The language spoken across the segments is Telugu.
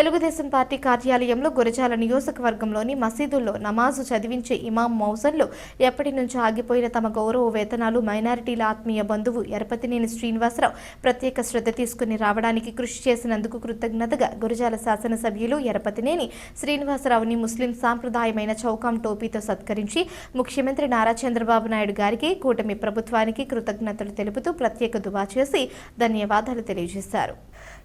తెలుగుదేశం పార్టీ కార్యాలయంలో గురజాల నియోజకవర్గంలోని మసీదుల్లో నమాజు చదివించే ఇమాం మౌసన్లు ఎప్పటి నుంచో ఆగిపోయిన తమ గౌరవ వేతనాలు మైనారిటీల ఆత్మీయ బంధువు ఎరపతినేని శ్రీనివాసరావు ప్రత్యేక శ్రద్ధ తీసుకుని రావడానికి కృషి చేసినందుకు కృతజ్ఞతగా గురజాల శాసనసభ్యులు ఎరపతినేని శ్రీనివాసరావుని ముస్లిం సాంప్రదాయమైన చౌకాం టోపీతో సత్కరించి ముఖ్యమంత్రి నారా చంద్రబాబు నాయుడు గారికి కూటమి ప్రభుత్వానికి కృతజ్ఞతలు తెలుపుతూ ప్రత్యేక దువా చేసి ధన్యవాదాలు తెలియజేశారు.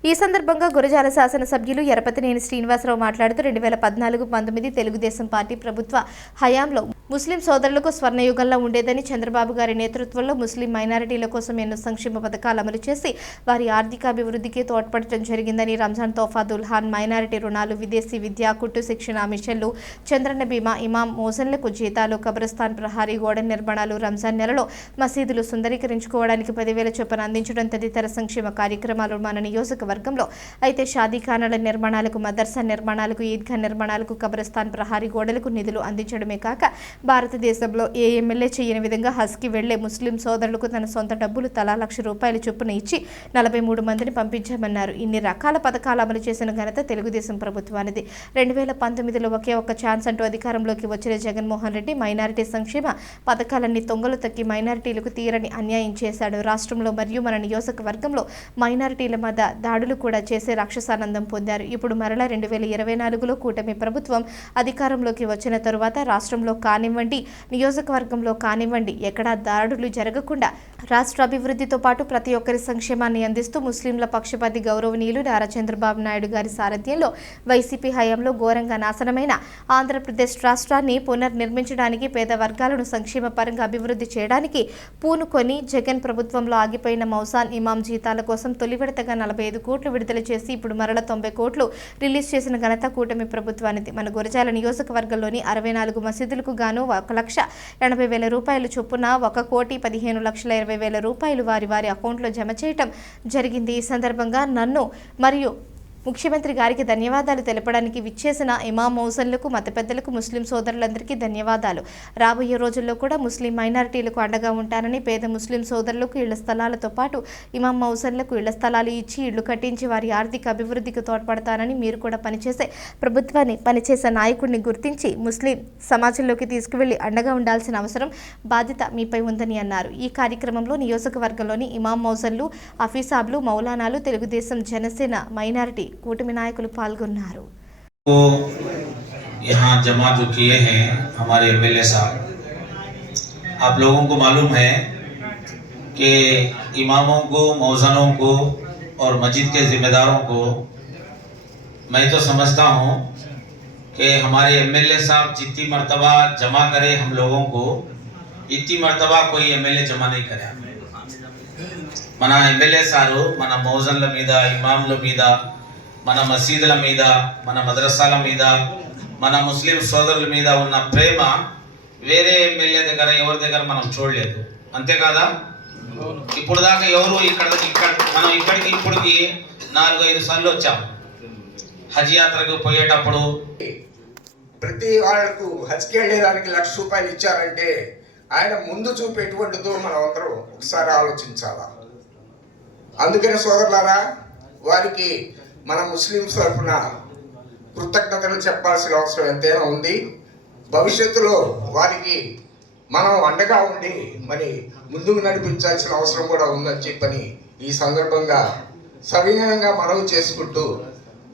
ఈ సందర్భంగా గురజాల శాసనసభ్యులు ఎరపతినేని శ్రీనివాసరావు మాట్లాడుతూ రెండు వేల పద్నాలుగు పంతొమ్మిది తెలుగుదేశం పార్టీ ప్రభుత్వ హయాంలో ముస్లిం సోదరులకు స్వర్ణయుగంలో ఉండేదని చంద్రబాబు గారి నేతృత్వంలో ముస్లిం మైనారిటీల కోసం ఎన్నో సంక్షేమ పథకాలు అమలు చేసి వారి ఆర్థికాభివృద్ధికి తోడ్పడటం జరిగిందని రంజాన్ తోఫా దుల్హాన్ మైనారిటీ రుణాలు విదేశీ విద్య కుట్టు శిక్షణ మిషన్లు చంద్రన్న బీమా ఇమాం మోజన్లకు జీతాలు కబ్రస్థాన్ ప్రహారీ గోడ నిర్మాణాలు రంజాన్ నెలలో మసీదులు సుందరీకరించుకోవడానికి పదివేల చొప్పున అందించడం తదితర సంక్షేమ కార్యక్రమాలు మన నియోజకవర్గంలో. అయితే షాదీఖానాల నిర్మాణాలకు మదర్సా నిర్మాణాలకు ఈద్గా నిర్మాణాలకు కబ్రస్థాన్ ప్రహారీ గోడలకు నిధులు అందించడమే కాక భారతదేశంలో ఏ ఎమ్మెల్యే చేయని విధంగా హజ్కి వెళ్ళే ముస్లిం సోదరులకు తన సొంత డబ్బులు తలా లక్ష రూపాయల చొప్పున ఇచ్చి నలభై మూడు మందిని పంపించామన్నారు. ఇన్ని రకాల పథకాలు అమలు చేసిన ఘనత తెలుగుదేశం ప్రభుత్వానిది. రెండు వేల పంతొమ్మిదిలో ఒకే ఒక్క ఛాన్స్ అంటూ అధికారంలోకి వచ్చిన జగన్మోహన్ రెడ్డి మైనారిటీ సంక్షేమ పథకాలన్నీ తొంగలు తక్కి మైనారిటీలకు తీరని అన్యాయం చేశాడు. రాష్ట్రంలో మరియు మన నియోజకవర్గంలో మైనారిటీల మధ్య దాడులు కూడా చేసే రాక్షసానందం పొందారు. ఇప్పుడు మరలా రెండు వేల ఇరవై నాలుగులో కూటమి ప్రభుత్వం అధికారంలోకి వచ్చిన తరువాత రాష్ట్రంలో కానివ్వండి. నియోజకవర్గంలో కానివ్వండి. ఎక్కడా దారుడులు జరగకుండా రాష్ట్ర అభివృద్ధితో పాటు ప్రతి ఒక్కరి సంక్షేమాన్ని అందిస్తూ ముస్లింల పక్షపాతి గౌరవనీయులు నారా చంద్రబాబు నాయుడు గారి సారథ్యంలో వైసీపీ హయాంలో ఘోరంగా నాశనమైన ఆంధ్రప్రదేశ్ రాష్ట్రాన్ని పునర్నిర్మించడానికి పేద వర్గాలను సంక్షేమ పరంగా అభివృద్ధి చేయడానికి పూనుకొని జగన్ ప్రభుత్వంలో ఆగిపోయిన మౌసాన్ ఇమాం జీతాల కోసం తొలి విడతగా నలభై ఐదు కోట్లు విడుదల చేసి ఇప్పుడు మరల తొంభై కోట్లు రిలీజ్ చేసిన ఘనత కూటమి ప్రభుత్వానికి మన గురజాల నియోజకవర్గంలోని అరవై నాలుగు మసీదులకు గాను ఒక లక్ష ఎనభై వేల రూపాయలు చొప్పున ఒక కోటి పదిహేను లక్షల ఇరవై వేల రూపాయలు వారి వారి అకౌంట్లో జమ చేయటం జరిగింది. ఈ సందర్భంగా నన్ను మరియు ముఖ్యమంత్రి గారికి ధన్యవాదాలు తెలపడానికి విచ్చేసిన ఇమాం మౌసన్లకు మత పెద్దలకు ముస్లిం సోదరులందరికీ ధన్యవాదాలు. రాబోయే రోజుల్లో కూడా ముస్లిం మైనారిటీలకు అండగా ఉంటానని పేద ముస్లిం సోదరులకు ఇళ్ళ స్థలాలతో పాటు ఇమాం మౌసన్లకు ఇళ్ళ స్థలాలు ఇచ్చి ఇళ్ళు కట్టించి వారి ఆర్థిక అభివృద్ధికి తోడ్పడతానని మీరు కూడా పనిచేసే ప్రభుత్వాన్ని పనిచేసే నాయకుడిని గుర్తించి ముస్లిం సమాజంలోకి తీసుకువెళ్ళి అండగా ఉండాల్సిన అవసరం బాధ్యత మీపై ఉందని అన్నారు. ఈ కార్యక్రమంలో నియోజకవర్గంలోని ఇమాం మౌసన్లు అఫీసాబ్లు మౌలానాలు తెలుగుదేశం జనసేన మైనారిటీ కూటమి నాయకులు పాల్గొన్నారు को यहाँ जमा जो किए हैं हमारे एमएलए साहब आप लोगों को मालूम है कि इमामों को मौजनों को और मस्जिद के जिम्मेदारों को मैं तो समझता हूँ कि हमारे एमएलए साहब जितनी मर्तबा जमा करे हम लोगों को इतनी मर्तबा कोई एमएलए जमा नहीं करे మన ఎమ్మెల్యే సారు మన మౌజన్ల మీద ఇమాంల మీద మన మసీదుల మీద మన మద్రసాల మీద మన ముస్లిం సోదరుల మీద ఉన్న ప్రేమ వేరే ఎమ్మెల్యే దగ్గర ఎవరి దగ్గర మనం చూడలేదు. అంతే కదా ఇప్పుడు దాకా ఎవరు ఇక్కడ ఇక్కడ మనం ఇక్కడికి ఇప్పటికి నాలుగు ఐదు సార్లు వచ్చాం. హజ్ యాత్రకు పోయేటప్పుడు ప్రతి వాళ్ళకు హజ్కి వెళ్ళేదానికి లక్ష రూపాయలు ఇచ్చారంటే ఆయన ముందు చూపు ఎటువంటిదో మనం అందరూ ఒకసారి ఆలోచించాలా? అందుకని సోదరులారా వారికి మన ముస్లిం తరఫున కృతజ్ఞతలు చెప్పాల్సిన అవసరం ఎంతైనా ఉంది. భవిష్యత్తులో వారికి మనం అండగా ఉండి మరి ముందుకు నడిపించాల్సిన అవసరం కూడా ఉందని చెప్పని ఈ సందర్భంగా సవినయంగా మనవి చేసుకుంటూ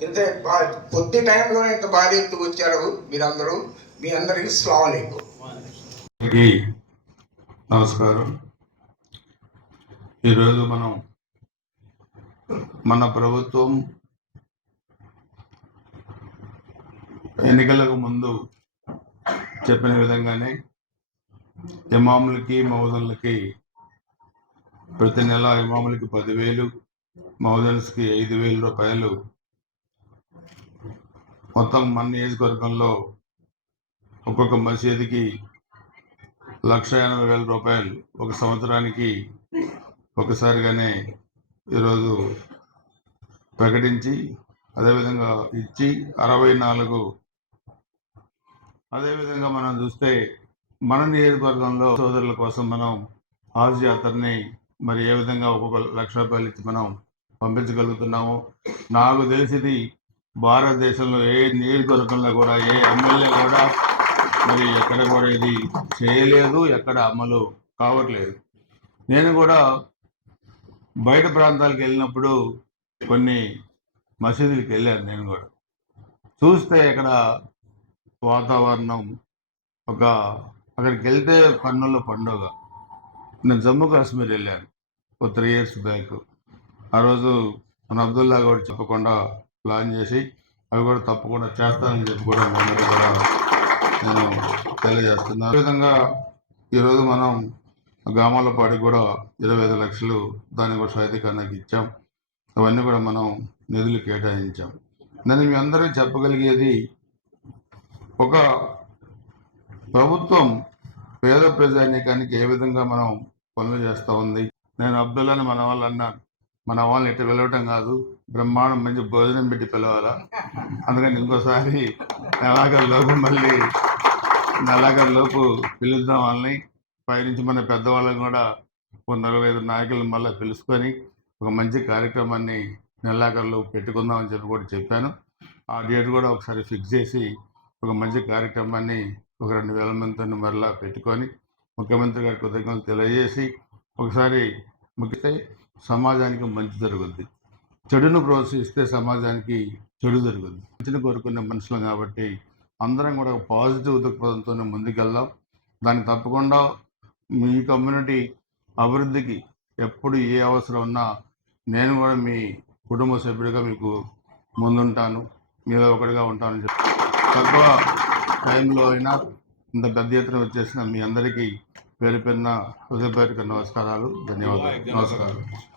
ఇంత పొద్దు కొద్ది టైంలో ఇంత భారీ ఎత్తుకు వచ్చారు మీరందరూ. మీ అందరికీ స్లావలేకు నమస్కారం. ఈరోజు మనం మన ప్రభుత్వం ఎన్నికలకు ముందు చెప్పిన విధంగానే ఇమాములకి మౌజన్లకి ప్రతి నెల ఇమాములకి పదివేలు మౌజన్స్కి ఐదు వేల రూపాయలు. మొత్తం మన నియోజకవర్గంలో ఒక్కొక్క మసీదుకి లక్ష ఎనభై వేల రూపాయలు ఒక సంవత్సరానికి ఒకసారిగానే ఈరోజు ప్రకటించి అదేవిధంగా ఇచ్చి అరవై నాలుగు అదేవిధంగా మనం చూస్తే మన నియోజకవర్గంలో సోదరుల కోసం మనం హాజ్ యాత్రని మరి ఏ విధంగా ఒక్కొక్క లక్ష రూపాయలు ఇచ్చి మనం పంపించగలుగుతున్నాము నాకు తెలిసింది భారతదేశంలో ఏ నియోజకవర్గంలో కూడా ఏ ఎమ్మెల్యే కూడా మరి ఎక్కడ కూడా ఇది చేయలేదు ఎక్కడ అమలు కావట్లేదు. నేను కూడా బయట ప్రాంతాలకు వెళ్ళినప్పుడు కొన్ని మసీదులకు వెళ్ళాను నేను కూడా. చూస్తే ఇక్కడ వాతావరణం ఒక అక్కడికి వెళ్తే కన్నుల పండుగ. నేను జమ్మూ కాశ్మీర్ వెళ్ళాను. ఒక త్రీ ఇయర్స్ బ్యాక్. ఆ రోజు మన అబ్దుల్లా కూడా చెప్పకుండా ప్లాన్ చేసి అవి కూడా తప్పకుండా చేస్తానని చెప్పి కూడా అందరూ కూడా నేను తెలియజేస్తున్నాను అదేవిధంగా ఈరోజు మనం గ్రామాలపాడి కూడా ఇరవై ఐదు లక్షలు దాన్ని కూడా సాహితీకరణకి ఇచ్చాం. అవన్నీ కూడా మనం నిధులు కేటాయించాం. నేను మీ అందరికీ చెప్పగలిగేది ఒక ప్రభుత్వం పేద ప్రజానీకానికి ఏ విధంగా మనం పనులు చేస్తూ ఉంది? నేను అబ్దుల్లాని మన వాళ్ళు అన్నారు. మన వాళ్ళని ఇట్లా పిలవటం కాదు బ్రహ్మాండం మంచి భోజనం పెట్టి పిలవాలా? అందుకని ఇంకోసారి నెలాఖరు లోపు మళ్ళీ నెలాఖరు లోపు పిలుద్దాం వాళ్ళని. పైనుంచి మన పెద్దవాళ్ళని కూడా ఒక నలభై ఐదు నాయకులను మళ్ళీ పిలుచుకొని ఒక మంచి కార్యక్రమాన్ని నెలాఖరులో పెట్టుకుందాం అని చెప్పి కూడా చెప్పాను. ఆ డేట్ కూడా ఒకసారి ఫిక్స్ చేసి ఒక మంచి కార్యక్రమాన్ని ఒక రెండు వేల మందితో మరలా పెట్టుకొని ముఖ్యమంత్రి గారి కృతజ్ఞతలు తెలియజేసి ఒకసారి ముగిస్తే సమాజానికి మంచి జరుగుద్ది. చెడును ప్రోత్సహిస్తే సమాజానికి చెడు జరుగుద్ది. మంచిని కోరుకునే మనుషులు కాబట్టి అందరం కూడా ఒక పాజిటివ్ దృక్పథంతో ముందుకెళ్దాం. దానికి తప్పకుండా మీ కమ్యూనిటీ అభివృద్ధికి ఎప్పుడు ఏ అవసరం ఉన్నా నేను కూడా మీ కుటుంబ సభ్యుడిగా మీకు ముందుంటాను. మీలో ఒకటిగా ఉంటానని చెప్పి తక్కువ టైంలో అయినా ఇంత పెద్ద ఎత్తున వచ్చేసిన మీ అందరికీ పేరు పేరున హృదయపూర్వక నమస్కారాలు ధన్యవాదాలు. నమస్కారం.